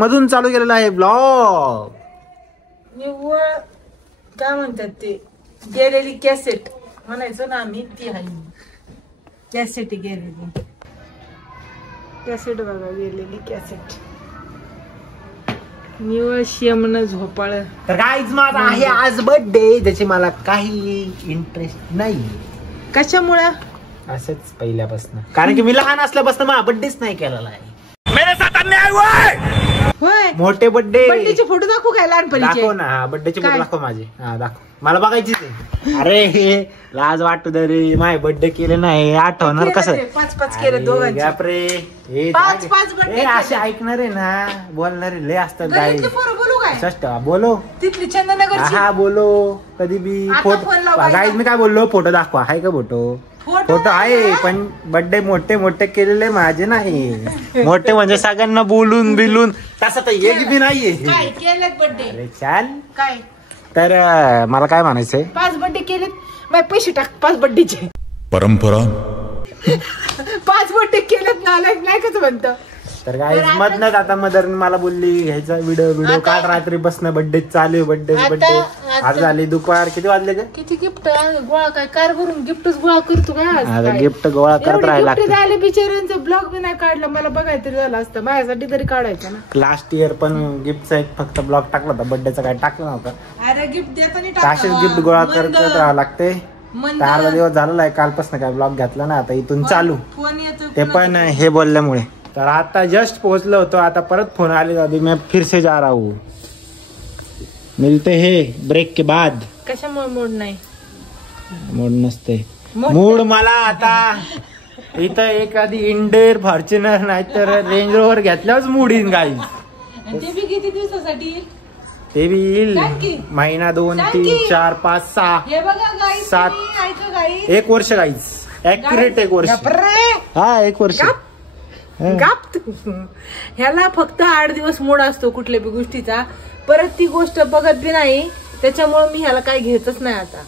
मधून चालू केलेला आहे ब्लॉग. निव्वळ काय म्हणतात ते गेलेली कॅसेट म्हणायचो ना आम्ही, ती आहे कॅसेट गेलेली कॅसेट बघा, गेलेली कॅसेट. निव्वळ शेमन झोपाळ. तर गाईज माझा आहे आज बर्थडे, ज्याची मला काही इंटरेस्ट नाही. कशामुळे? असंच पहिल्यापासून, कारण की मी लहान असल्यापासून माझा बर्थडेच नाही केलेला आहे. मेरे साथ अन्याय हुआ है. होय, मोठे बर्थडेचे फोटो दाखवू काय लहानपणीचे? दाखव ना, बर्थडेचे फोटो दाखव माझे. हा दाखव, मला बघायची. अरे हे लाज वाटू दे रे, माझे बर्थडे केले नाही, आठवणार कसं? 5-5 केलं दोघांचे. बापरे, हे 5-5 बर्थडे असे ऐकणार आहे ना, बोलणारे लय असतात. गाई बोलू काय? बोलो तिथली चंदनगर. हा बोलो, कधी बी फोटो. गाईज मी काय बोललो, फोटो दाखवा. आहे का फोटो? फोटो आहे, पण बर्थडे मोठे मोठे केलेले माझे नाही. मोठे म्हणजे सगळ्यांना बोलून बिलून, तसं तर एक बी नाहीये. काय केलेत बर्थडे? अरे चाल काय. तर मला काय म्हणायचंय, 5 बर्थडे केलेत, मग पैसे टाक 5 बर्थडेचे. परंपरा 5 बर्थडे केलेत ना, नाही कसं म्हणतं. तर गाईज मधनच आता मदरने मला बोलली घ्यायचा व्हिडिओ काढ, रात्री बसणं बर्थडे चालू, बर्थडे आज झाली दुपार. किती वाजले ग? किती गिफ्ट गोळा काय कार भरून गिफ्टच गोळा करतो काय? गिफ्ट गोळा करत राहायला लागतं. बिचाऱ्यांचं ब्लॉग बी नाही काढलं, मला बघायला तरी झालं असतं, माझ्यासाठी तरी काढायचं ना. लास्ट इयर पण गिफ्टचा एक फक्त ब्लॉग टाकला होता, बर्थडेचा काय टाकला नव्हता. अरे गिफ्ट देताना असेच गिफ्ट गोळा करत राहावं लागते. अर्धा दिवस झालेला आहे, कालपासून काय ब्लॉग घेतला ना, आता इथून चालू. फोन येतो ते पण हे बोलल्यामुळे. तर आता जस्ट पोहोचलो होतो, आता परत फोन आले दादी, मैं फिर से जा रहा हूँ, मिलते हैं ब्रेक के बाद. कशामुळे मूड नाही? मूड नसते. मूड मला आता इथं एखादी इंडेर फॉर्च्युनर नाही तर रेंज रोवर घेतल्याच मूड येईन गाई. ते बी किती दिवसासाठी? ते बी येईल महिना, 2, 3, 4, 5, 6, हे बघा गाई, 7, ऐका गाई, 1 वर्ष गाईज. ऍक्युरेट 1 वर्ष. हा 1 वर्ष. गाप. ह्याला फक्त 8 दिवस मूड असतो कुठल्या बी गोष्टीचा, परत ती गोष्ट बघत बी नाही, त्याच्यामुळे मी ह्याला काय घेतच नाही आता.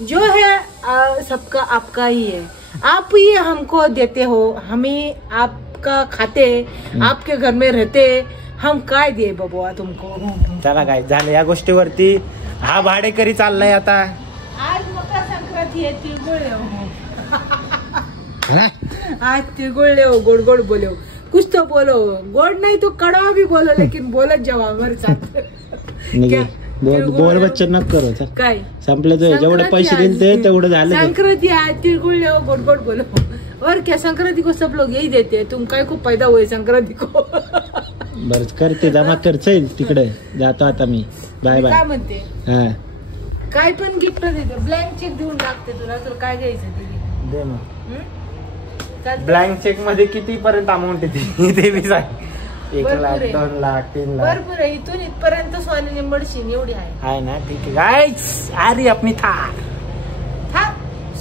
जो है सबका आपका ही है, आप ही हमको देते हो, हमें आपका खाते, आपके घर में रहते, हम काय दे बाबा तुमको. चला काय झालं या गोष्टीवरती. हा भाडेकरी चाललाय आता. आज मकर संक्रांती आहे, तिळगुळ आज तिळगुळ हो, गोड गोड बोलो, कुछ तो बोलो. गोड नहीं तो कड़वा भी बोलो, लेकिन बोलत जावा हमारे साथ. बोल बच्चन न करो. काय संपलं, जेवढे पैसे दिले तेवढं झालं. संक्रांति आज तिळगुळ हो, गोड गोड बोलो. और क्या, संक्रांति को सब लोग यही देते हैं. तुम काय खूप फायदा हुए संक्रांति को. बर करते, जमा करते तिकडे जातो आता मी. Bye bye. काय म्हणते, हा काय पण गिफ्ट देते, ब्लँक चेक देऊन लागते तुला, तर काय घ्यायचं ते दे मग. ब्लँक चेक मध्ये किती पर्यंत अमाऊंट येते ते बी सांग. 1 लाख, 2 लाख, 3 लाख. भरपूर आहे. इथून इथपर्यंत सोने निंबडशीन एवढी आहे ना. ठीक आहे गाईस, अरे अपनी थार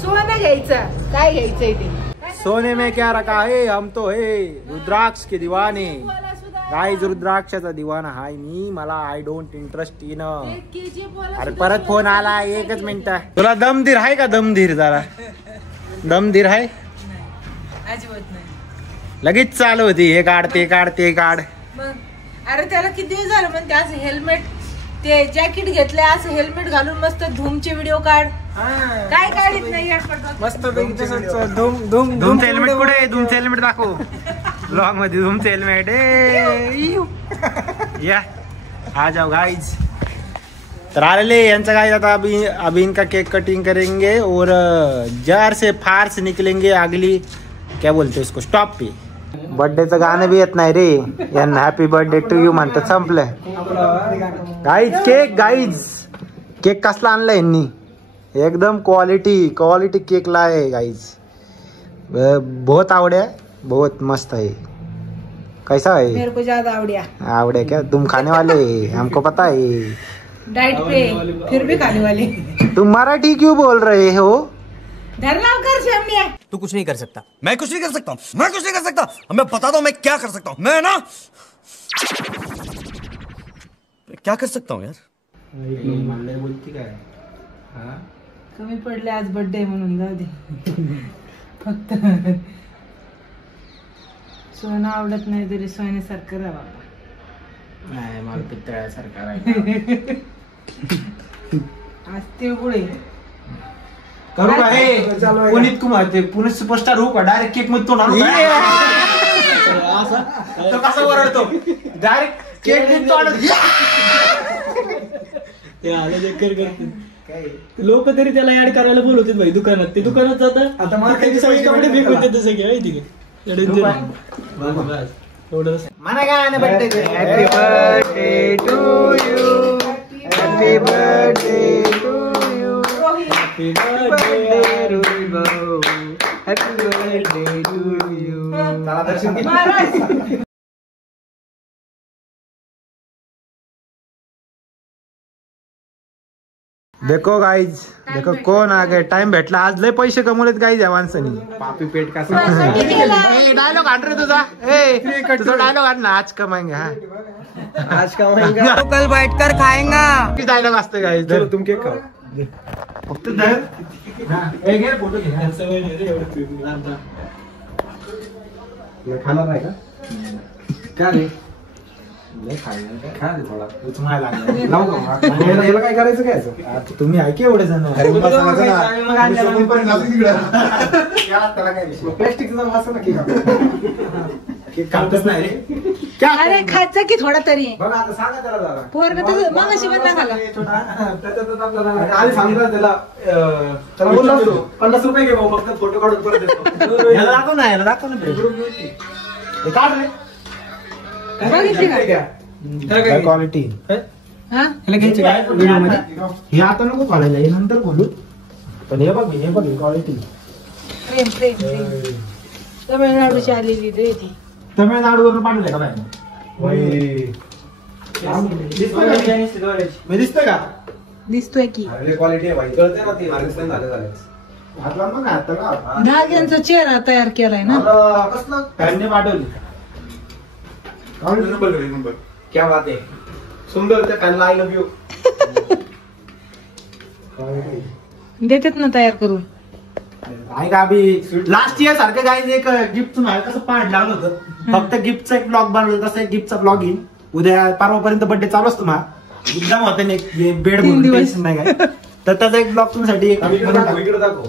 सोनं घ्यायचं. काय घ्यायचंय ते? सोने में क्या रखा है, हम तो है रुद्राक्ष के दीवाने. गाईज रुद्राक्षाचा दिवाना हाय मी. मला आय डोंट इंटरेस्ट इन. अरे परत फोन आला, 1च मिनिट. तुला दमधीर आहे का? दमधीर जरा दमधीर आहे. अजिबात नाही. लगेच चालू होती, हे काढ ते काढ ते काढ. अरे त्याला किती दिवस झालं म्हणते असं हेल्मेट, ते जॅकेट घेतलंय, असं हेल्मेट घालून मस्त धूमचे व्हिडिओ काढ. काय काढत नाही मस्त धूमचं हेल्मेट कुठे? धूमचं हेल्मेट दाखव ब्लॉग मध्ये. धूमचं हेल्मेट या आ जाओ गाइज. तर आलेले यांचा गाइज आता अभी इनका केक कटिंग करेंगे और जार से फार्स निकलेंगे अगली, क्या बोलते उसको, स्टॉप पे. बर्थडेचं गाणं बी येत नाही रे यांना. हॅपी बर्थडे टू यू म्हणतात, संपलंय. गाईज केक, गाईज केक कसला आणलाय यांनी, एकदम क्वालिटी केक लाए गाइज. बहुत आवड़े, बहुत मस्त है. कैसा है? मेरे को ज्यादा आवड़े क्या? तुम खाने वाले, हमको पता है. डाइट पे फिर भी खाने वाले. तुम मराठी क्यों बोल रहे हो? तू कुछ नहीं कर सकता, मैं कुछ नहीं कर सकता, मैं कुछ नहीं कर सकता. मैं बताता हूँ मैं क्या कर सकता हूँ. मैं ना क्या कर सकता हूँ यार. बोलती काय कमी पडले आज बर्थडे म्हणून, जाऊ दे. फक्त सोनं आवडत नाही तरी सोन्यासारखं राहा बाबा. नाही मला पितळ्यासारखा राहिला. आज ते पुढे करू का हे पुनीत कुमार ते पुणे सुपरस्टार होऊ का डायरेक्ट केक मध्ये तोंड आणू का? तो कसा ओरडतो डायरेक्ट केक मध्ये तोंड लोक तरी त्याला ऍड करायला बोलवतात भाई दुकानात. ते दुकानात जातात आता मला काही सगळे कपडे फेकून देतात सगळे माहिती का. मला काय birthday happy birthday to you happy birthday to you happy birthday to you. चला दर्शन घे. देखो गाईज देखो कोण आ गए. टाइम भेटला आज लय पैसे कमवलेत गाईज या माणसानी. पापी पेट का डायलॉग आण रे तुझा. तुझा डायलॉग आण ना. आज कमाएंगे. हा आज कमाएंगा तो कल बैठकर खाएंगा. डायलॉग असते गाईज. तुम केक खाओ. फक्त फोटो खाणार नाही का? का रे याला काय करायचं काय? तुम्ही ऐके एवढे जण प्लॅस्टिकचा वास ना केक कामच नाही रे. अरे खायचं की थोडा तरी. बघा आता सांगा त्याला जरा. पोरग तसं मग अशी बंद झाला. आधी सांगितलं त्याला बोलला असतो 50 रुपये घे भाऊ फक्त फोटो काढून परत देतो. याला दाखव ना. याला दाखव ना. काढ रे. बघितली का? क्वालिटी हा हे आता नको खोलायला. हे नंतर खोलू. पण हे बघ क्वालिटी. प्रेम प्रेम प्रेम. तमिळनाडूची आलेली रे ती. तमिळनाडूवरून पाठवलंय का बाहेर दिसतोय का? दिसतोय की क्वालिटी आहे भाई. कळते ना ती मार्केट झाले हातला मग हाताला धाग्यांचा चेहरा तयार केलाय ना. कसलं फॅनने पाठवली. नंबर क्या बात आहे. सुंदर त्या फॅनला आय लव्ह यू. देतात ना तयार करून. ऐका अभि लास्ट इयर सारखं काय एक गिफ्ट मला कसं पाठ लागलं होतं. फक्त गिफ्टचा एक ब्लॉग बनवलं. तसा एक गिफ्टचा ब्लॉग येईल उद्या. परवापर्यंत बर्थडे चालू असतो मा. एकदम होतं नाही बेड भरून टेन्शन नाही काय. तर त्याचा एक ब्लॉग तुमच्यासाठी एक इकडे दाखव.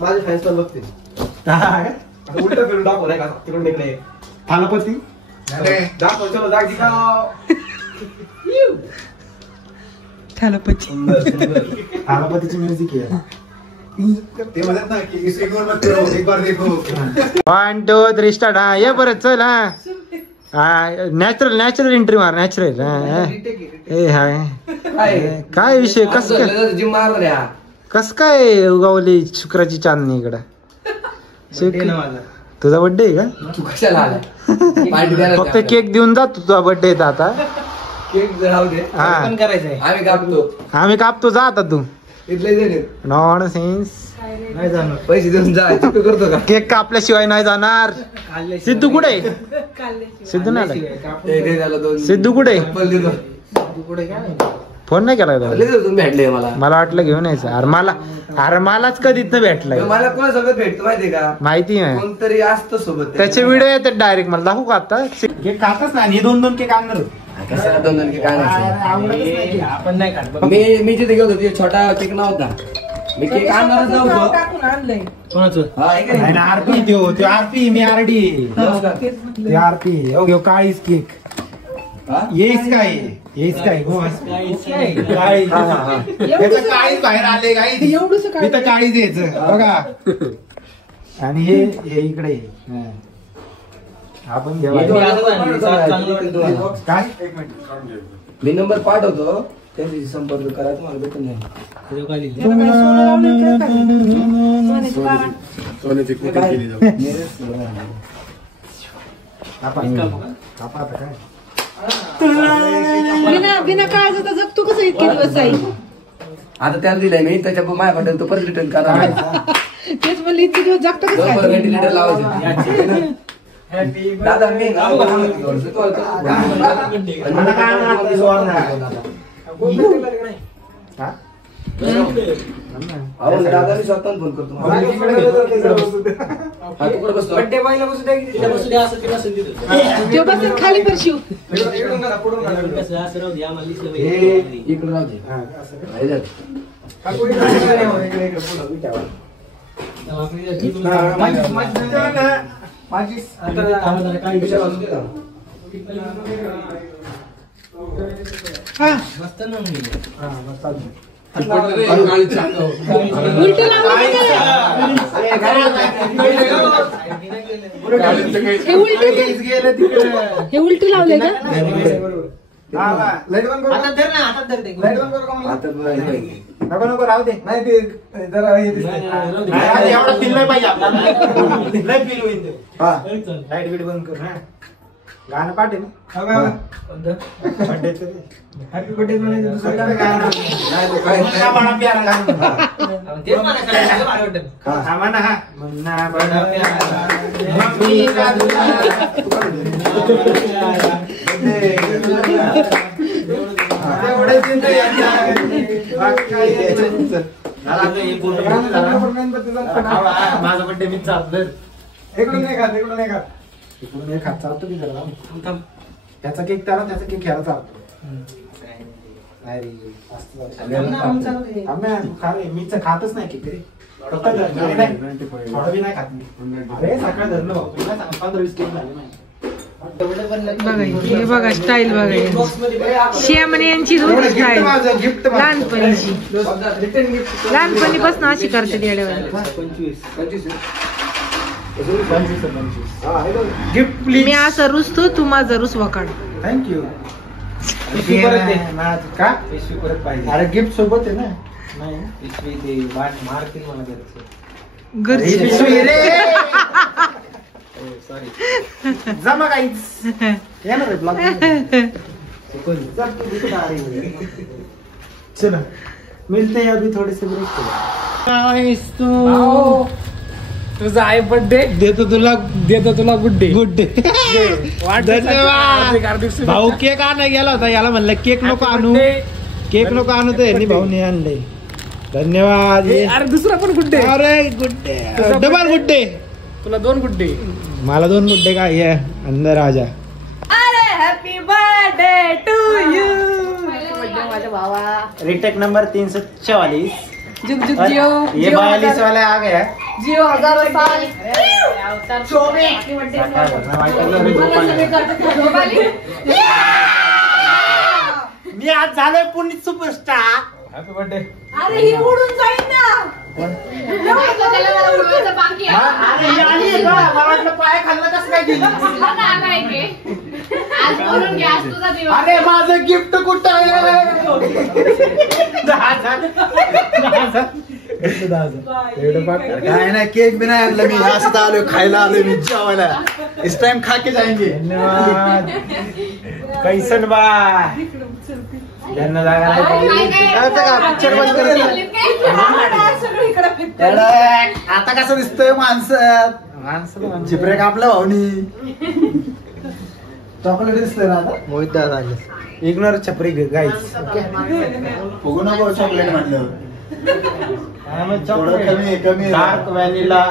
माझे फॅन्स पण बघतील. उलट फिरून दाखव नाही का तिकडून निघले थालपती. दाखव चलो दाख दिखाओ. थालपती. थालपतीची म्युझिक आहे. ते म्हणत ना की इस एक बार देखो. 1 2 3 स्टार्ट. हा ये परत चल. हा नॅचरल एंट्री मार. नॅचरल. ए हाय काय विषय कस काय उगावली शुक्राची चांदणी इकडं. तुझा बर्थडे आहे का? तू कशाला आला? फक्त केक देऊन जा. तुझा बर्थडे आहे आता. केक राहू दे. हा करायचंय आम्ही कापतो. आम्ही कापतो. जा आता तू. इथले दे नॉन सेन्स. नाही जाणार. पैसे देऊन जा. चुक करतो का? केक कापल्याशिवाय नाही जाणार. सिद्धू कुठे? सिद्धू नाही आला. दे त्याला 2 सिद्धू कुठे? चप्पल देतो. फोन नाही केला का? तुम्ही भेटले मला. मला वाटलं घेऊन यायचं. अरे मलाच कधीच भेटलाय. मला कोणा सोबत भेटतो माहितीये का? माहिती नाही. कोणतरी असतं सोबत. त्याचे व्हिडिओ येतात डायरेक्ट. मला दाखवू का आता? केक कापच नाही. 2 केक आणणार होते. कशाला 2 केक आणायचे? आपण नाही काढ. मी जिथे गेलो होतो छोटा केक नव्हता. मी केक आणणारच नव्हतो. टाकून आणलंय. कोणाचं? हा ऐका ना. आरपी त्यो आरपी. मी आरडी. ते आरपी. ओके काळीच केक. हा? येईस काय? येईस काय? काळीच बाहेर आले गाई. एवढंच काय? इथं काळीच यायचं बघा. आणि हे इकडे. आपण घेऊया काय. मी नंबर पाठवतो. त्यांच्याशी संपर्क करा. तुम्हाला भेटून नाही. बिना काळजाचा जगतो कसं इतके दिवस जाईल. आता त्याला दिलाय मी. त्याच्या माझ्याकडे तो परत रिटर्न करा. तेच म्हणलं इतके दिवस जगतो कसं काय? व्हेंटिलेटर लावायचं. दादा मी अहो दादाने स्वतः फोन करतो बड्डे बाईला बसू द्या की बसू द्या असं तिला संधी जो बस खाली फरशी इकडे राहू दे नाही जात हे उलटी लावले का लाईट बंद करू हातात धर ना हातात धर ते लाईट बंद करू का मला? नको नको राहू दे. नाही ते जरा हे दिसतंय. नाही, एवढं फील नाही पाहिजे आपल्याला. लय फील होईल ते. हा. लाईट बीट बंद कर हा. गाणं पाठ आहे ना. हा का? बर्थडे चं रे. हॅपी बर्थडे म्हणायचं दुसरं काय गाणं. मुन्ना बडा प्यारा गाणं. तेच मला करायचं मला वाटतं हा म्हणा हा. मुन्ना बडा प्यारा. मम्मी का माझा बड्डे मीच चालतो. इकडून नाही खात इकडून नाही खात. इकडून एक हात चालतो की जरा. त्याचा केक त्याला त्याचा केक घ्यायला चालतो. नाही रे, खा रे. मी खातच नाही केक रे. फक्त थोडं बी नाही खात मी. अरे सकाळ धरलं भाऊ तुला 15-20 केक झाले नाही. बघा हे बघा स्टाईल बघा श्यामने यांची रोज स्टाईल लहानपणीची लहानपणीपासून अशी करते येड्यावर. 25 गिफ्ट प्लीज. मी असं रुसतो तू माझा रुसवा काढ. थँक्यू. का पिशवी परत पाहिजे अरे गिफ्ट सोबत आहे ना. नाही पिशवी ते वाट मारतील मला घरचं घरची पिशवी रे. सॉरी जमा काहीच येणार आहे ब्लॉग. चलो मिलते हैं अभी थोड़े से ब्रेक के बाद. तुझा आहे बर्थडे देतो तुला गुड डे धन्यवाद भाऊ. केक आणायला गेला होता याला म्हणलं केक नको आणू तर यांनी भाऊने आणले. धन्यवाद. अरे दुसरा पण गुड डे अरे good day double good day. तुला 2 गुड डे मला 2 गुड डे का ये अंदर आजा. अरे हॅपी बर्थडे टू यू. माझ्या भावा रिटेक नंबर 344. जुग जुग और जियो ये 42 वाला आ गया. जियो हजारों साल. मी आज झालोय पुणे सुपरस्टार. हॅपी बर्थडे अरे ही उडून जाईल ना. अरे ही आली आहे का? मला वाटलं पाय खाल्लं कसं काय गेली. अरे माझं गिफ्ट कुठं आहे? 10,000 काय नाही केक बी नाही आणलं मी असं आलोय खायला आलोय मी जेवायला. इस टाइम खा के जाएंगे. धन्यवाद. कैसन बा त्यांना जागा नाही. पिक्चर बंद कर. आता कसं दिसतंय माणसं चिपरे कापलं भाऊनी. चॉकलेट दिसतंय ना आता. मोहित दादा इग्नोर छपरी गाईस. बघू नको चॉकलेट म्हटलं चॉकलेट कमी dark vanilla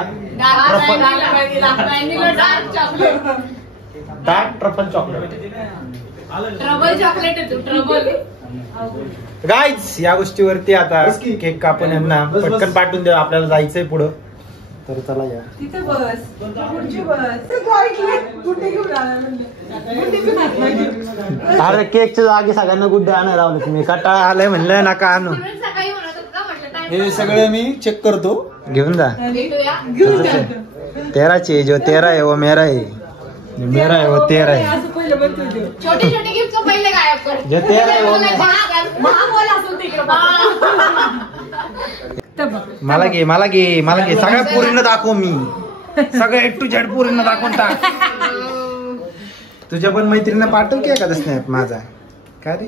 dark truffle chocolate. Guys या गोष्टीवरती आता केक कापून यांना पटकन पाठवून द्या. आपल्याला जायचंय पुढं तर चला या. तिथे बस पुढची बस. गुड्डे घेऊन आला. अरे केकच्या जागी सगळ्यांना गुड्डे आणायला लावले तुम्ही. कटाळा आलाय म्हणलं नका आणू. हे सगळं मी चेक करतो. घेऊन जा. तेरा चीज जो तेरा है वो मेरा है. मेरा है वो तेरा है. असं पहिलं म्हणतो ते. छोटे छोटे गिफ्ट पहिले गायब कर. जो तेरा है वो मला घे मला घे मला घे. सगळ्या पोरींना दाखव मी. सगळ्या A to Z पोरींना दाखवून टाक. तुझ्या पण मैत्रिणींना पाठव की एखादा स्नॅप माझा. काय रे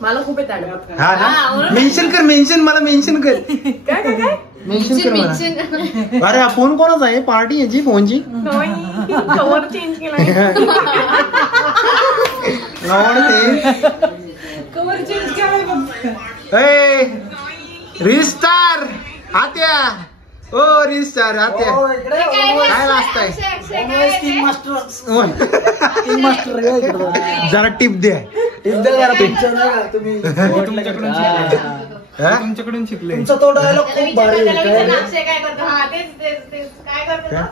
मला खूप येत हा ना. मेन्शन कर. मला मेन्शन कर. काय मेन्शन कर मला. अरे हा फोन कोणाचा आहे? पार्टी याची फोनची. कवर चेंज केला. कवर कवर चेंज केलाय बघ. रिस्टार आत्या ओ रिस्टार आत्या काय वाजताय जरा टिप द्या तुमच्याकडून शिकले तुमचा तो डायलॉग खूप भारी आहे. काय करतो हा तेच काय करतो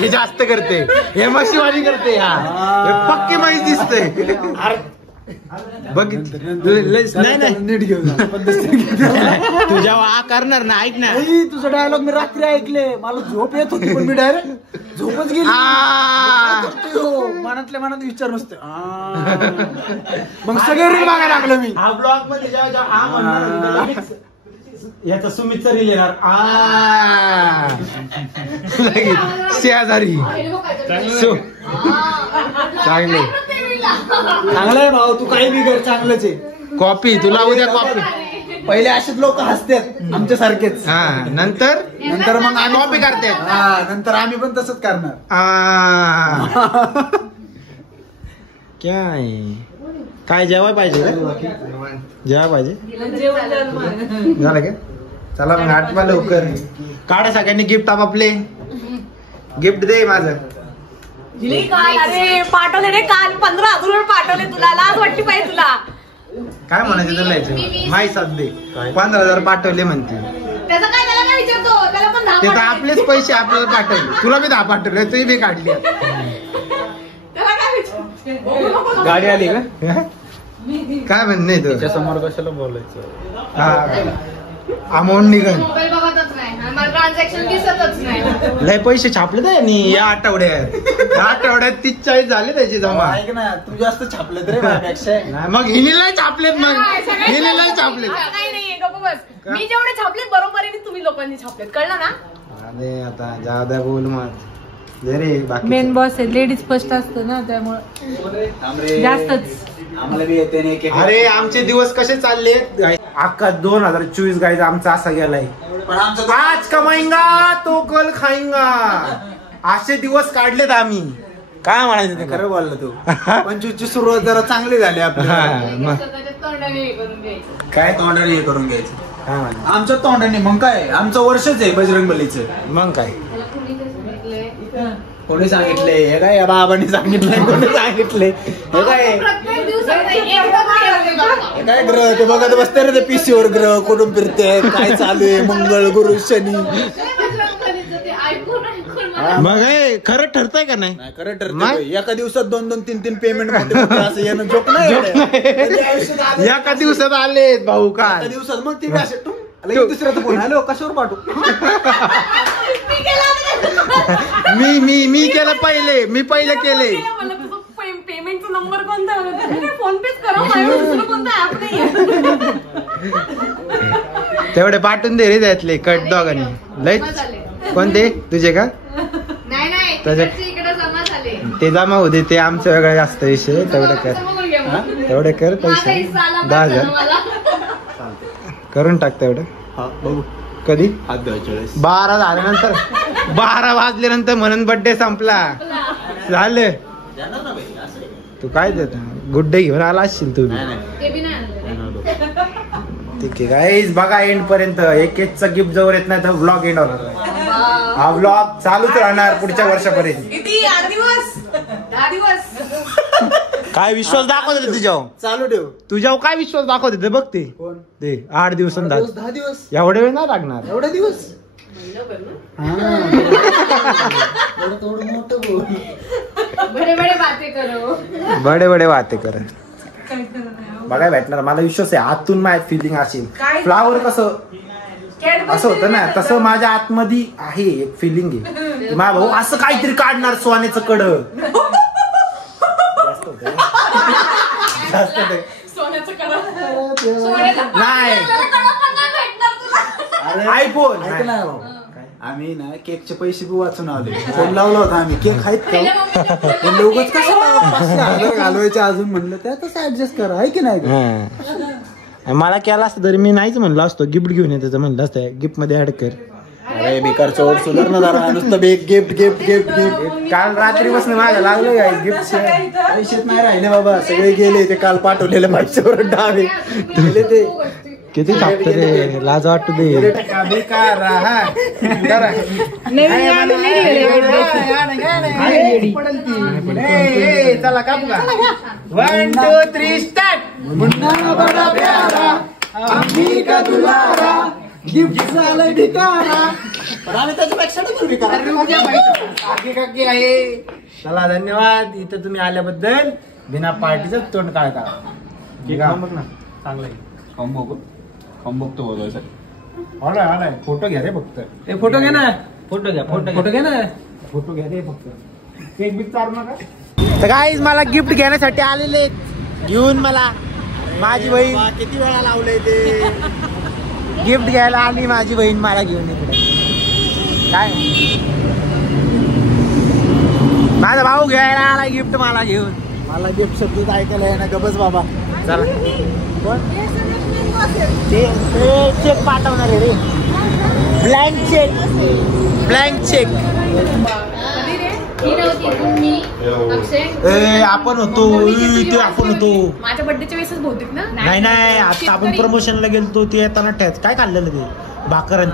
हे जास्त करते हे मशिवारी करते हा हे पक्की माहिती दिसते नाही नीट घेऊन तुझ्या वा करणार ना ऐक ना तुझा डायलॉग मी रात्री ऐकले मला झोप येत होती पण मी डायरेक्ट झोपच गेली मनातल्या मनात विचार नसते मग सगळे रील बघायला लागलो मी हा ब्लॉग मध्ये जेव्हा याचा सुमितचा रील येणार शेजारी चांगले चांगलं आहे भाऊ तू काही बिघड चांगलंच आहे कॉपी तुला उद्या कॉपी पहिले असेच लोक हसतात आमच्या सारखेच हा नंतर मग आम्ही कॉपी करतात नंतर आम्ही पण तसंच करणार काय जेवाय पाहिजे जेवाय पाहिजे झालं का चला मग आठवा लवकर काढा सगळ्यांनी गिफ्ट आपापले गिफ्ट दे माझं अरे पाठवले रे काल 15,000 पाठवले तुला लाज वाटली पाहिजे तुला काय म्हणायचं तुला यायचं माही साथ दे 15,000 पाठवले म्हणते त्याचं काय त्याला काय विचारतो त्याला पण ते तर आपलेच पैसे आपल्याला पाठवले तुला बी 10 पाठवले तुही बी काढली त्याला काय विचारतो गाडी आली का काय म्हण नाही तू समोर कशाला बोलायचं अमाऊंट निघन मोबाईल बघतच नाही मला ट्रान्झॅक्शन दिसतच नाही लय पैसे छापले त्यांनी या आठवड्यात 30-40 झाले त्याचे जमा ऐक ना तू जास्त छापलं रे माझ्यापेक्षा नाही, मग हिने लय छापलेत मग हिने लय छापलेत काही नाहीये गप्प बस मी जेवढे छापले बरोबरीने तुम्ही लोकांनी छापलेत कळलं ना अरे आता जादा बोल मग रे बाकी मेन बॉस आहे लेडीज फर्स्ट असतं ना त्यामुळे जास्तच आम्हाला बी येते नाही अरे आमचे दिवस कसे चालले अख्खा 2024 गाईज आमचा असा गेलाय पण आमचं आज कमाईंगा तो कल खाईंगा असे दिवस काढलेत आम्ही काय म्हणायचं ते खरं बोलला तू 25 ची सुरुवात जरा चांगली झाली आपल्या मग स्वतःच्या तोंडाने हे करून घ्यायचं काय तोंडाने हे करून घ्यायचं काय म्हणायचं आमच्या तोंडाने मग काय आमचं वर्षच आहे बजरंग बलीचं मग काय त्याला कुणी कसं सांगितलंय कोणी सांगितले हे काय या बाबांनी सांगितलंय कोणी सांगितले हे काय प्रत्येक दिवसात एकदा तरी येते बघा. हे काय ग्रह ते बघत बसते रे ते PC वर ग्रह कुठून फिरते काय चालू आहे मंगळ गुरु शनी काय बजरंगबलीचं ते ऐकून मला मग हे खरं ठरतंय का नाही नाही खरं ठरतं मग? बाई. एका दिवसात 2-3 पेमेंट असं येणं जोक नाही कधी आयुष्यात आलं एका दिवसात आलेत भाऊ एका काय दिवसात मग ते असे लगेच दुसऱ्याचं फोन हॅलो कशावर पाठवू मी केलं मी पहिले केले मला तुझं पेमेंटचा नंबर कोणता फोन पेच करा माझ्याकडे दुसरं कोणतं ऍप नाही तेवढे पाठवून दे रे त्यातले कट दोघांनी लय कोणते तुझे का नाही त्याच्या- तिकडचे इकडे जमा झाले ते जमा होते ते आमचं वेगळं जास्त विषय तेवढं कर जमा घ्या मग. तेवढे कर माझा पैसे हिस्सा आला 10,000 मला करून टाक तेवढं हा बघू कधी हात द्यायच्या वेळेस 12 झाल्यानंतर 12 वाजल्यानंतर म्हणून बर्थडे संपला झालं तू काय देत गुड्डे घेऊन आला असशील तू ते बी नाही आणलं. ठीक आहे गाईज बघा एंड पर्यंत एक गिफ्ट जवळ येत नाही तर ब्लॉग एंड होणार नाही. हा ब्लॉग चालूच राहणार पुढच्या वर्षापर्यंत किती 8 दिवस 10 दिवस काय विश्वास दाखवते तुझ्यावर चालू ठेव तुझ्यावर काय विश्वास दाखवते बघ ते कोण ते 8 दिवसांत 10 दिवस एवढे वेळ नाही लागणार एवढे दिवस थोडं मोठं बोल बडे बडे बातें करो बडे वाते कर बघाय भेटणार मला विश्वास आहे आतून माझी फिलिंग असेल फ्लावर कसं असं होतं ना तसं माझ्या आतमध्ये आहे एक फिलिंग आहे की माझा भाऊ असं काहीतरी काढणार सोन्याचं कड जास्त होतंय. सोन्याचं करा नाही आयफोन ऐक ना भाऊ. आम्ही ना केकचे पैसे बी वाचून आले फोन लावला होता आम्ही केक आहेत का लोकच कसं 500,000 घालवायचे अजून म्हणलं त्यातच ऍडजस्ट करा आहे की नाही मला केला असतं तरी मी नाहीच म्हणलं असतो गिफ्ट घेऊन ये त्याचं म्हणलं असतं गिफ्ट मध्ये ऍड कर अरे बेकार चोर सुधार ना जरा नुसतं गिफ्ट गिफ्ट गिफ्ट गिफ्ट काल रात्रीपासून माझ्या लागलं काय गिफ्ट पैसेच नाही राहिले बाबा सगळे गेले ते काल पाठवलेले पैशावर डावे गेले ते किती टाकतो रे लाज वाटू दे चला कापू का 1 2 3 स्टार्ट मुन्ना बडा प्यारा आम्ही का दुलारा गिफ्ट झालं भिकारा पण आम्ही त्याच्यापेक्षा डबल भिकारा आहे. चला धन्यवाद इथं तुम्ही आल्याबद्दल. बिना पार्टीचं तोंड काढता ना चांगलं आहे. बघतो बोलवायसाठी ऑलाय फोटो घ्या रे फक्त. फोटो घे ना. फोटो घ्या फोटो घे ना. फोटो घ्या रे फक्त. केक बिक चालू नका. तर गाईज मला गिफ्ट घेण्यासाठी आलेले घेऊन मला माझी बहीण किती वेळा लावलंय ते गिफ्ट घ्यायला आली माझी बहीण मला घेऊन इकडे. काय माझा भाऊ घ्यायला आला गिफ्ट मला घेऊन. मला गिफ्ट शब्द ऐकायला आहे ना गबस बाबा. चला ते चेक पाठवणार आहे रे. ब्लँक चेक ही नव्हती तुम्ही अक्षय आपण होतो ते आपण होतो. माझ्या बर्थडेच्या वेळेसच बहुतेक ना. नाही नाही आता आपण प्रमोशनला गेलतो ते येताना टॅच काय खाल्लेलं ते भाकर आणि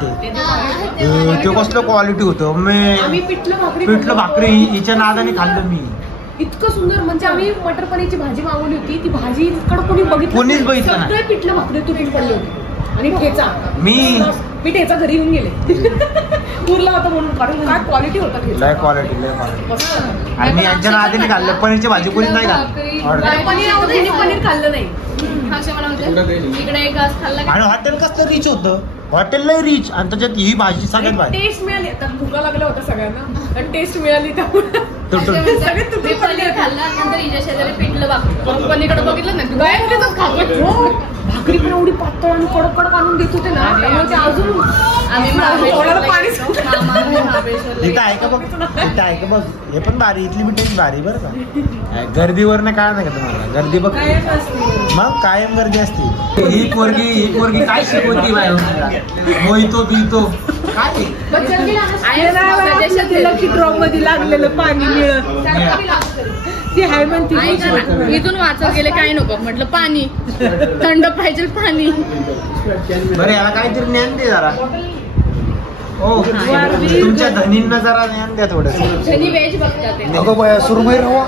ते कसलं क्वालिटी होतं. आम्ही पिठलं भाकरी हिच्या नादाने खाल्लं मी. इतकं सुंदर म्हणजे आम्ही मटर पनीरची भाजी मागवली होती. ती भाजी इकडं कोणी कोणीच बघितलं नाही. सगळे पिठलं भाकरी तुटून पडले होते आणि ठेचा. मी ठेचा घरी येऊन गेले पुरला होता म्हणून कारण काय क्वालिटी होता ठेचा. लय क्वालिटी आणि मी यांच्या नादाने खाल्लं. पनीरची भाजी कोणीच नाही पनीर खाल्लं नाही. इकडे एक घास खाल्ला. आणि हॉटेल कसलं रिच होतं. हॉटेल लय रिच आणि त्याच्यात ही भाजी सगळ्यात भाजी. टेस्ट मिळाली. आता भुका लागल्या होत्या सगळ्यांना आणि टेस्ट मिळाली त्यामुळे सगळे तुकडे पनीर खाल्ला. नंतर हिच्या शेजारी पिठलं भाकरी पनीरकडे बघितलं नाही भाकरी पण एवढी पातळ आणि कडक कडक आणून देत होते ना त्यामुळे ते अजून इथं आहे का बघ इथं आहे का बघ. हे पण भारी इथली मिठाई भारी बरं का. गर्दीवर नाही काय नाही का तुम्हाला गर्दी बघ मग कायम गर्दी असते. ही पोरगी काय शिकवती मोहितो बितो काय ड्रॉप मध्ये लागलेलं पाणी मिळत ती हाय म्हणते. इथून वाचत गेले काय नको म्हटलं पाणी थंड पाहिजे पाणी. बरं याला काहीतरी ज्ञान दे जरा. हो तुमच्या धनींना जरा ज्ञान द्या थोडं. धनी व्हेज बघतात ते. अगं बाया सुरमई रवा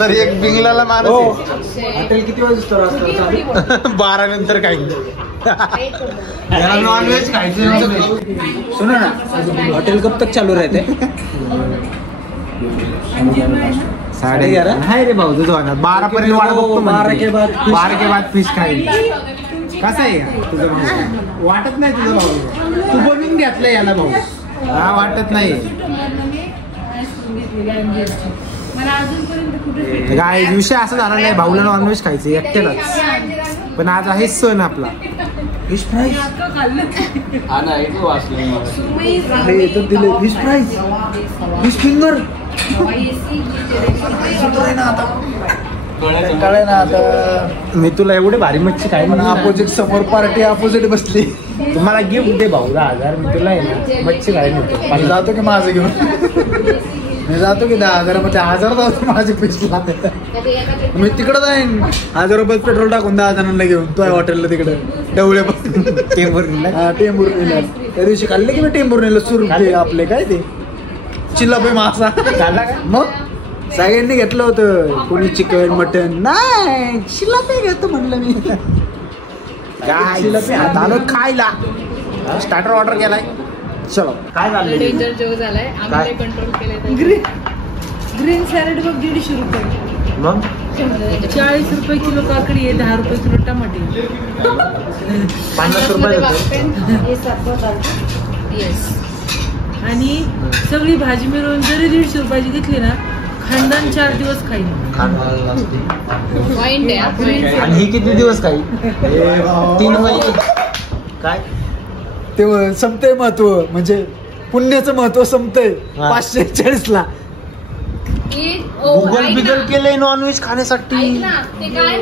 तर एक बिंगलाला माणूस हॉटेल किती वाजता 12 नंतर काही याला नॉनव्हेज खायचं. सुनो ना हॉटेल कब तक चालू रहते. 11:30 नाही रे भाऊ तुझं होणार 12 पर्यंत वाट बघतो. 12 के बाद 12 के बाद फिश खाईल. कसं आहे तुझं भाऊ वाटत नाही तुझं भाऊ तू बनवून घेतलं याला भाऊ. हा वाटत नाही काय विषय असं झाला नाही. भाऊला नॉनव्हेज खायचं एकट्यालाच पण आज आहे सण आपला. फिश फ्राय दिले फिश फ्राय फिश फिंगर कळे ना आता. मी तुला एवढे भारी मच्छी काय अपोजिट समोर पार्टी अपोजिट बसली. तुम्हाला गिफ्ट दे भाऊ 10,000 मी तुला आहे ना मच्छी खायला नेतो. मी जातो की माझं घेऊन मी जातो की 10,000 मध्ये 1000 जातो माझे पैसे मी तिकडे जाईन 1000 रुपये पेट्रोल टाकून 10 जणांना घेऊन तो आहे हॉटेलला तिकडे डवळे टेंभुर्णीला. टेंभुर्णीला त्या दिवशी खाल्ले की मी टेंभुर्णीला सुरू आपले काय ते चिल्लापे मासा खाल्ला का मग सगळ्यांनी घेतलं होतं. कोणी चिकन मटन नाही शिलापे घेतो म्हणलं मी. शिलापे आलो खायला. स्टार्टर ऑर्डर केलाय. चलो काय झालं डेंजर जोक झालाय. आम्ही कंट्रोल केले. ग्रीन सॅलड बघ 150 रुपये. मग 40 रुपये किलो काकडी आहे 10 रुपये किलो टमाटे 50 रुपये आणि सगळी भाजी मिळून जरी 150 रुपयाची घेतली ना खानदान 4 दिवस खाईल. आणि ही किती दिवस खाईल 3 महिने काय ते संपतंय महत्व म्हणजे पुण्याचं महत्व संपतंय 540 ला. गुगल बिगल केलंय नॉनव्हेज खाण्यासाठी. ते काय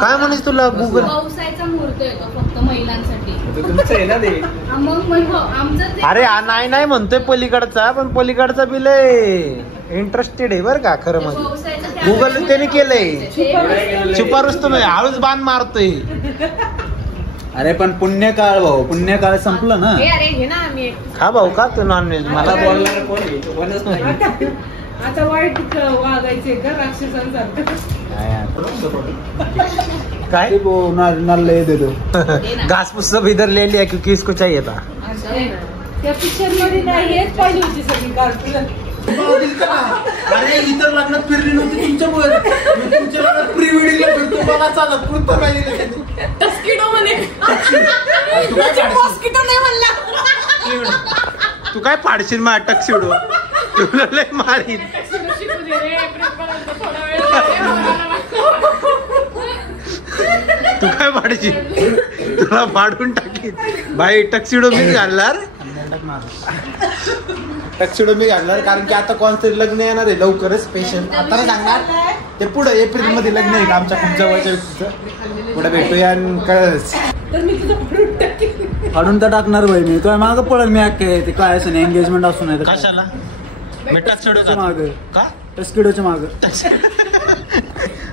काय म्हणायचं तुला गुगल पावसाचा मुहूर्त येतो फक्त महिलांसाठी. तुमचं आहे ना ते. मग आमचं ते- अरे नाही नाही म्हणतोय पलीकडचा, पण पलीकडचा बिल इंटरेस्टेड आहे बरं का खरं म्हणजे. व्यवसायाचं त्या- गुगल त्याने केलंय छुपा रुस्तम आहे, हळूच बाण मारतोय. अरे पण पुण्यकाळ भाऊ, पुण्यकाळ संपलं ना. अरे घे ना आम्ही एक. खा भाऊ का तू नॉनव्हेज मला मला बोलणार कोण आहे? तो कोणच नाही. आता वाईट वागायचे का राक्षसांसारखं. काय ते वो नल दे दो. घास पुस सब इधर ले लिया क्योंकि इसको चाहिए था. त्या पिक्चर मध्ये नाही हेच पाहिजे होती सगळी कार्टून. अरे इतर लग्नात फिरली नव्हती तुमच्यामुळे. तुमच्या लग्नात प्री वेडिंगला फिरतो मला चालत पुरतं नाही. टस्किडो म्हणे. मॉस्किटो नाही म्हणला. तू काय पाडशील मा अटक शिडो तुला लय मारीन. टस्किडो शिकू दे रे, प्रेमपर्यंत थोडा वेळ लागेल. तू काय पाडशील, तुला पाडून टाकीन भाई. टक्सिडो मी घालणार, टक्सिडो मी घालणार कारण की आता कोणतरी लग्न येणार आहे लवकरच स्पेशल. आता नाही सांगणार ते पुढे एप्रिल मध्ये लग्न आहे आमच्या खूप जवळच्या व्यक्तीचं. पुढे भेटूया आणि कळच. तर मी तुझं फाडून टाकेन. फाडून तर टाकणार भाई मी. तो मागं पडल मी अख्खे ते काय असं एंगेजमेंट असू नाही कशाला मी टक्सिडोच्या माग का टस्किडोच्या माग.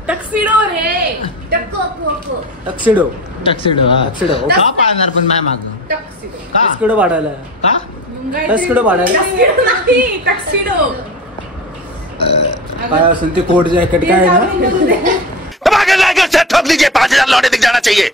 टक्सिडो रे. टक्को. टक्सिडो टक्सिडो हा टक्सिडो का पाळणार पण माझ्या माग टक्सिडो. का टस्किडो पाडायला. का टस्किडो पाडायला टक्सिडो नाही, टक्सिडो. काय असेल ते कोट जॅकेट काय आहे ना. ठोक लीजिए, 5,000 लौटे दिख जाना चाहिए.